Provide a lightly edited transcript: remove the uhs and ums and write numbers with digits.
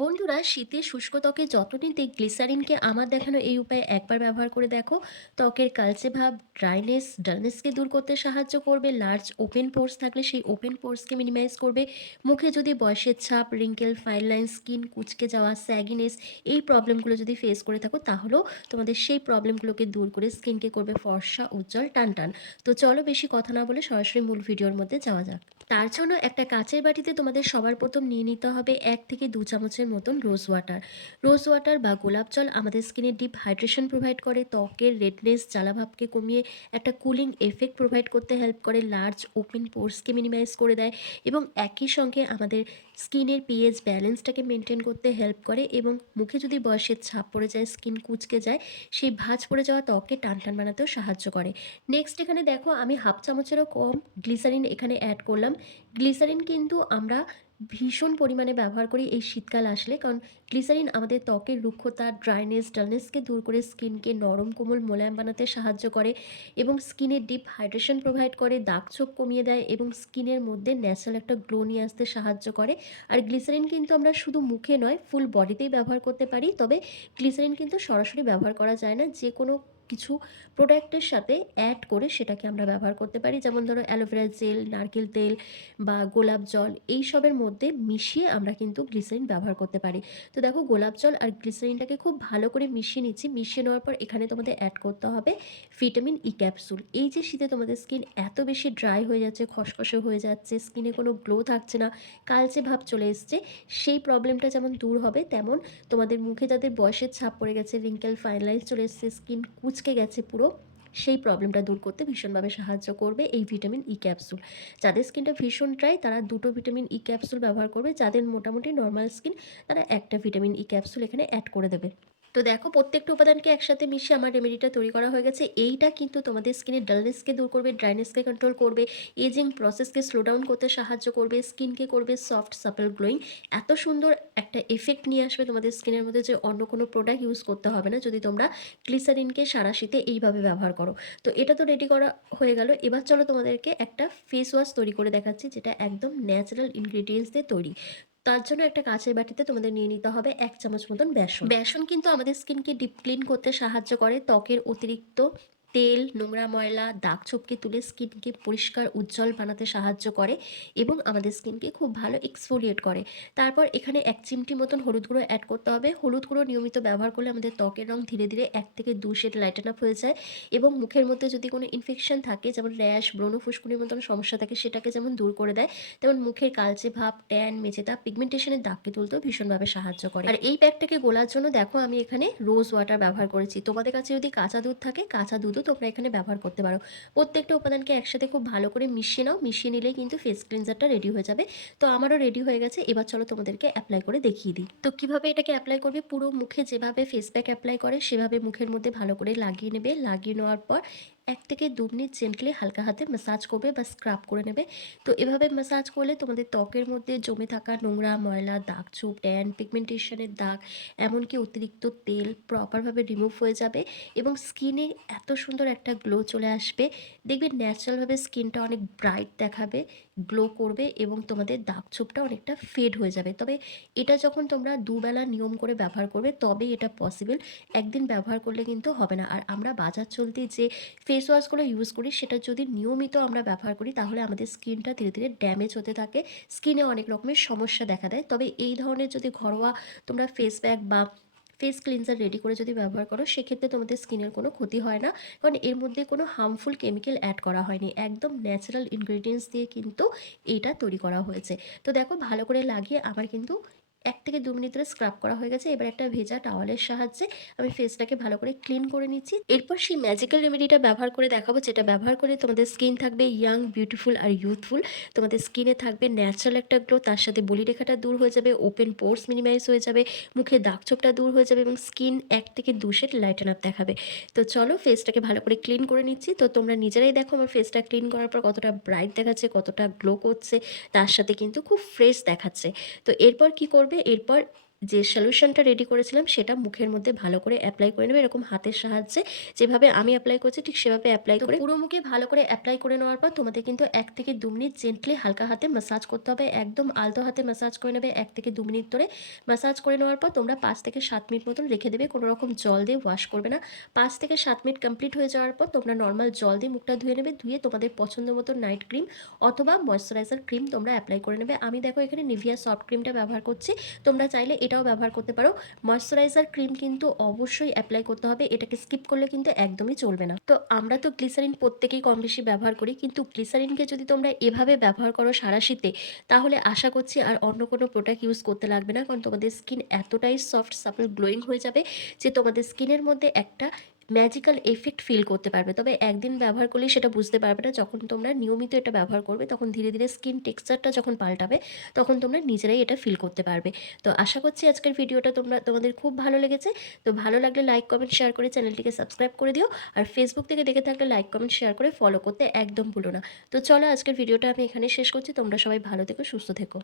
বন্ধুরা, শীতে শুষ্ক ত্বকে যত্ন নিতে গ্লিসারিনকে আমার দেখানো এই উপায়ে একবার ব্যবহার করে দেখো। ত্বকের কালচে ভাব, ড্রাইনেস, ডালনেসকে দূর করতে সাহায্য করবে। লার্জ ওপেন পোর্স থাকলে সেই ওপেন পোর্সকে মিনিমাইজ করবে। মুখে যদি বয়সের ছাপ, রিঙ্কেল, ফাইন লাইন, স্কিন কুঁচকে যাওয়া, স্যাগিনেস, এই প্রবলেমগুলো যদি ফেস করে থাকো, তাহলেও তোমাদের সেই প্রবলেমগুলোকে দূর করে স্কিনকে করবে ফর্সা, উজ্জ্বল, টান টান। তো চলো বেশি কথা না বলে সরাসরি মূল ভিডিওর মধ্যে যাওয়া যাক। তার জন্য একটা কাঁচের বাটিতে তোমাদের সবার প্রথম নিয়ে নিতে হবে 1 থেকে 2 চামচের মতন রোজ ওয়াটার। রোজ ওয়াটার বা গোলাপ জল আমাদের স্কিনে ডিপ হাইড্রেশন প্রোভাইড করে, ত্বকের রেডনেস, জ্বালাভাবকে কমিয়ে একটা কুলিং এফেক্ট প্রোভাইড করতে হেল্প করে, লার্জ ওপেন পোর্সকে মিনিমাইজ করে দেয় এবং একই সঙ্গে আমাদের স্কিনের পিএইচ ব্যালেন্সটাকে মেনটেন করতে হেল্প করে এবং মুখে যদি বয়সের ছাপ পড়ে যায়, স্কিন কুঁচকে যায়, সেই ভাঁজ পড়ে যাওয়া ত্বককে টান টান বানাতেও সাহায্য করে। নেক্সট এখানে দেখো আমি হাফ চামচেরও কম গ্লিসারিন এখানে অ্যাড করলাম। গ্লিসারিন কিন্তু আমরা ভীষণ পরিমাণে ব্যবহার করি এই শীতকাল আসলে, কারণ গ্লিসারিন আমাদের ত্বকের রুক্ষতা, ড্রাইনেস, ডালনেসকে দূর করে স্কিনকে নরম, কোমল, মোলায়েম বানাতে সাহায্য করে এবং স্কিনে ডিপ হাইড্রেশন প্রোভাইড করে, দাগ ছোপ কমিয়ে দেয় এবং স্কিনের মধ্যে ন্যাচারাল একটা গ্লো নিয়ে আসতে সাহায্য করে। আর গ্লিসারিন কিন্তু আমরা শুধু মুখে নয়, ফুল বডিতেই ব্যবহার করতে পারি। তবে গ্লিসারিন কিন্তু সরাসরি ব্যবহার করা যায় না, যে কোনো কিছু প্রোডাক্টের সাথে অ্যাড করে সেটাকে আমরা ব্যবহার করতে পারি। যেমন ধরো অ্যালোভেরা জেল, নারকেল তেল বা গোলাপ জল, এই সবের মধ্যে মিশিয়ে আমরা কিন্তু গ্লিসারিন ব্যবহার করতে পারি। তো দেখো গোলাপ জল আর গ্লিসারিনটাকে খুব ভালো করে মিশিয়ে নিচ্ছি। মিশিয়ে নেওয়ার পর এখানে তোমাদের অ্যাড করতে হবে ভিটামিন ই ক্যাপসুল। এই যে শীতে তোমাদের স্কিন এত বেশি ড্রাই হয়ে যাচ্ছে, খসখসে হয়ে যাচ্ছে, স্কিনে কোনো গ্লো থাকছে না, কালচে ভাব চলে এসছে, সেই প্রবলেমটা যেমন দূর হবে, তেমন তোমাদের মুখে যাদের বয়সের ছাপ পড়ে গেছে, রিঙ্কেল, ফাইন লাইন্স চলে এসছে, স্কিন কুঁচকে গেছে পুরো, সেই প্রবলেমটা দূর করতে ভীষণভাবে সাহায্য করবে এই ভিটামিন ই ক্যাপসুল। যাদের স্কিনটা ভীষণ ড্রাই তারা 2টো ভিটামিন ই ক্যাপসুল ব্যবহার করবে, যাদের মোটামুটি নর্মাল স্কিন তারা একটা ভিটামিন ই ক্যাপসুল এখানে অ্যাড করে দেবে। তো দেখো প্রত্যেকটা উপাদানকে একসাথে মিশিয়ে আমার রেমেডিটা তৈরি করা হয়ে গেছে। এইটা কিন্তু তোমাদের স্কিনের ডালনেসকে দূর করবে, ড্রাইনেসকে কন্ট্রোল করবে, এজিং প্রসেসকে স্লো ডাউন করতে সাহায্য করবে, স্কিনকে করবে সফট, সাপল, গ্লোয়িং। এত সুন্দর একটা এফেক্ট নিয়ে আসবে তোমাদের স্কিনের মধ্যে যে অন্য কোনো প্রোডাক্ট ইউজ করতে হবে না, যদি তোমরা গ্লিসারিনকে সারা শীতে এইভাবে ব্যবহার করো। তো এটা তো রেডি করা হয়ে গেল। এবার চলো তোমাদেরকে একটা ফেস ওয়াশ তৈরি করে দেখাচ্ছি, যেটা একদম ন্যাচারাল ইনগ্রিডিয়েন্টস দিয়ে তৈরি। তার জন্য একটা কাঁচের বাটিতে তোমাদের নিয়ে নিতে হবে 1 চামচ মতন বেসন। বেসন কিন্তু আমাদের স্কিনকে ডিপ ক্লিন করতে সাহায্য করে, ত্বকের অতিরিক্ত তেল, নোংরা, ময়লা, দাগ ছোপকে তুলে স্কিনকে পরিষ্কার, উজ্জ্বল বানাতে সাহায্য করে এবং আমাদের স্কিনকে খুব ভালো এক্সফোলিয়েট করে। তারপর এখানে 1 চিমটি মতন হলুদ গুঁড়ো অ্যাড করতে হবে। হলুদ গুঁড়ো নিয়মিত ব্যবহার করলে আমাদের ত্বকের রং ধীরে ধীরে 1 থেকে 2 শেড লাইটেন আপ হয়ে যায় এবং মুখের মধ্যে যদি কোনো ইনফেকশন থাকে, যেমন র্যাশ, ব্রণ, ফুসকুড়ির মতন সমস্যা থাকে, সেটাকে যেমন দূর করে দেয়, তেমন মুখের কালচে ভাব, ট্যান, মেচে দাগ, পিগমেন্টেশনের দাগকে তুলতেও ভীষণভাবে সাহায্য করে। আর এই প্যাকটাকে গোলার জন্য দেখো আমি এখানে রোজ ওয়াটার ব্যবহার করেছি। তোমাদের কাছে যদি কাঁচা দুধ থাকে, কাঁচা দুধও তোমরা এখানে ব্যবহার করতে পারো। প্রত্যেকটা উপাদানকে একসাথে খুব ভালো করে মিশিয়ে নাও। মিশিয়ে নিলেই কিন্তু ফেস ক্লিনজারটা রেডি হয়ে যাবে। তো আমারও রেডি হয়ে গেছে। এবার চলো তোমাদেরকে অ্যাপ্লাই করে দেখিয়ে দিই। তো কিভাবে এটাকে অ্যাপ্লাই করবে, পুরো মুখে যেভাবে ফেস প্যাক অ্যাপ্লাই করে সেভাবে মুখের মধ্যে ভালো করে লাগিয়ে নেবে। লাগিয়ে নেওয়ার পর 1 থেকে 2 মিনিট জেন্টলি হালকা হাতে ম্যাসাজ করবে বা স্ক্রাব করে নেবে। তো এভাবে ম্যাসাজ করলে তোমাদের ত্বকের মধ্যে জমে থাকা নোংরা, ময়লা, দাগ ছোপ, ট্যান, পিগমেন্টেশনের দাগ, এমনকি অতিরিক্ত তেল প্রপারভাবে রিমুভ হয়ে যাবে এবং স্কিনে এত সুন্দর একটা গ্লো চলে আসবে। দেখবে ন্যাচারালভাবে স্কিনটা অনেক ব্রাইট দেখাবে, গ্লো করবে এবং তোমাদের দাগ ছোপটা অনেকটা ফেড হয়ে যাবে। তবে এটা যখন তোমরা দুবেলা নিয়ম করে ব্যবহার করবে তবেই এটা পসিবল। একদিন ব্যবহার করলে কিন্তু হবে না। আর আমরা বাজার চলতি যে ফেস ওয়াশগুলো ইউজ করি, সেটা যদি নিয়মিত আমরা ব্যবহার করি, তাহলে আমাদের স্কিনটা ধীরে ধীরে ড্যামেজ হতে থাকে, স্কিনে অনেক রকমের সমস্যা দেখা দেয়। তবে এই ধরনের যদি ঘরোয়া তোমরা ফেস প্যাক বা ফেস ক্লিনজার রেডি করে যদি ব্যবহার করো, সেক্ষেত্রে তোমাদের স্কিনের কোনো ক্ষতি হয় না, কারণ এর মধ্যে কোনো হার্মফুল কেমিক্যাল অ্যাড করা হয়নি। একদম ন্যাচারাল ইনগ্রিডিয়েন্টস দিয়ে কিন্তু এইটা তৈরি করা হয়েছে। তো দেখো ভালো করে লাগিয়ে আমার কিন্তু 1 থেকে 2 মিনিট ধরে স্ক্রাব করা হয়ে গেছে। এবার একটা ভেজা টাওয়ালের সাহায্যে আমি ফেসটাকে ভালো করে ক্লিন করে নিচ্ছি। এরপর সেই ম্যাজিক্যাল রেমেডিটা ব্যবহার করে দেখাবো, যেটা ব্যবহার করে তোমাদের স্কিন থাকবে ইয়াং, বিউটিফুল আর ইউথফুল। তোমাদের স্কিনে থাকবে ন্যাচারাল একটা গ্লো, তার সাথে বলিরেখাটা দূর হয়ে যাবে, ওপেন পোর্স মিনিমাইজ হয়ে যাবে, মুখে দাগ ছোপটা দূর হয়ে যাবে এবং স্কিন 1 থেকে 2 শেড লাইটেন আপ দেখাবে। তো চলো ফেসটাকে ভালো করে ক্লিন করে নিচ্ছি। তো তোমরা নিজেরাই দেখো আমার ফেসটা ক্লিন করার পর কতটা ব্রাইট দেখাচ্ছে, কতটা গ্লো করছে, তার সাথে কিন্তু খুব ফ্রেশ দেখাচ্ছে। তো এরপর কি করবে, এরপর যে সলিউশনটা রেডি করেছিলাম সেটা মুখের মধ্যে ভালো করে অ্যাপ্লাই করে নেবে এরকম হাতের সাহায্যে। যেভাবে আমি অ্যাপ্লাই করছি ঠিক সেভাবে অ্যাপ্লাই করে পুরো মুখে ভালো করে অ্যাপ্লাই করে নেওয়ার পর তোমাদের কিন্তু ১ থেকে ২ মিনিট জেন্টলি হালকা হাতে ম্যাসাজ করতে হবে। একদম আলতো হাতে ম্যাসাজ করে নেবে ১ থেকে ২ মিনিট ধরে। ম্যাসাজ করে নেওয়ার পর তোমরা ৫ থেকে ৭ মিনিট মতন রেখে দেবে। কোনো রকম জল দিয়ে ওয়াশ করবে না। ৫ থেকে ৭ মিনিট কমপ্লিট হয়ে যাওয়ার পর তোমরা নরমাল জল দিয়ে মুখটা ধুয়ে নেবে। ধুয়ে তোমাদের পছন্দ মতো নাইট ক্রিম অথবা ময়েশ্চারাইজার ক্রিম তোমরা অ্যাপ্লাই করে নেবে। আমি দেখো এখানে নিভিয়া সফট ক্রিমটা ব্যবহার করছি। তোমরা চাইলে এটাও ব্যবহার করতে পারো। ময়েশ্চারাইজার ক্রিম কিন্তু অবশ্যই অ্যাপ্লাই করতে হবে। এটাকে স্কিপ করলে কিন্তু একদমই চলবে না। তো আমরা তো গ্লিসারিন প্রত্যেকেই কম বেশি ব্যবহার করি। কিন্তু গ্লিসারিনকে যদি তোমরা এভাবে ব্যবহার করো সাঁড়াশিতে, তাহলে আশা করছি আর অন্য কোনো প্রোডাক্ট ইউজ করতে লাগবে না। কারণ তোমাদের স্কিন এতটাই সফট, সাপল, গ্লোয়িং হয়ে যাবে যে তোমাদের স্কিনের মধ্যে একটা ম্যাজিক্যাল এফেক্ট ফিল করতে পারবে। তবে একদিন ব্যবহার করলেই সেটা বুঝতে পারবে না। যখন তোমরা নিয়মিত এটা ব্যবহার করবে তখন ধীরে, ধীরে স্কিন টেক্সচারটা যখন পাল্টাবে তখন তোমরা নিজেরাই এটা ফিল করতে পারবে। তো আশা করছি আজকের ভিডিওটা তোমাদের খুব ভালো লেগেছে। তো ভালো লাগলে লাইক, কমেন্ট, শেয়ার করে চ্যানেলটিকে সাবস্ক্রাইব করে দিও। আর ফেসবুক থেকে দেখে থাকলে লাইক, কমেন্ট, শেয়ার করে ফলো করতে একদম ভুলো না। তো চলো আজকের ভিডিওটা আমি এখানে শেষ করছি। তোমরা সবাই ভালো থেকো, সুস্থ থেকো।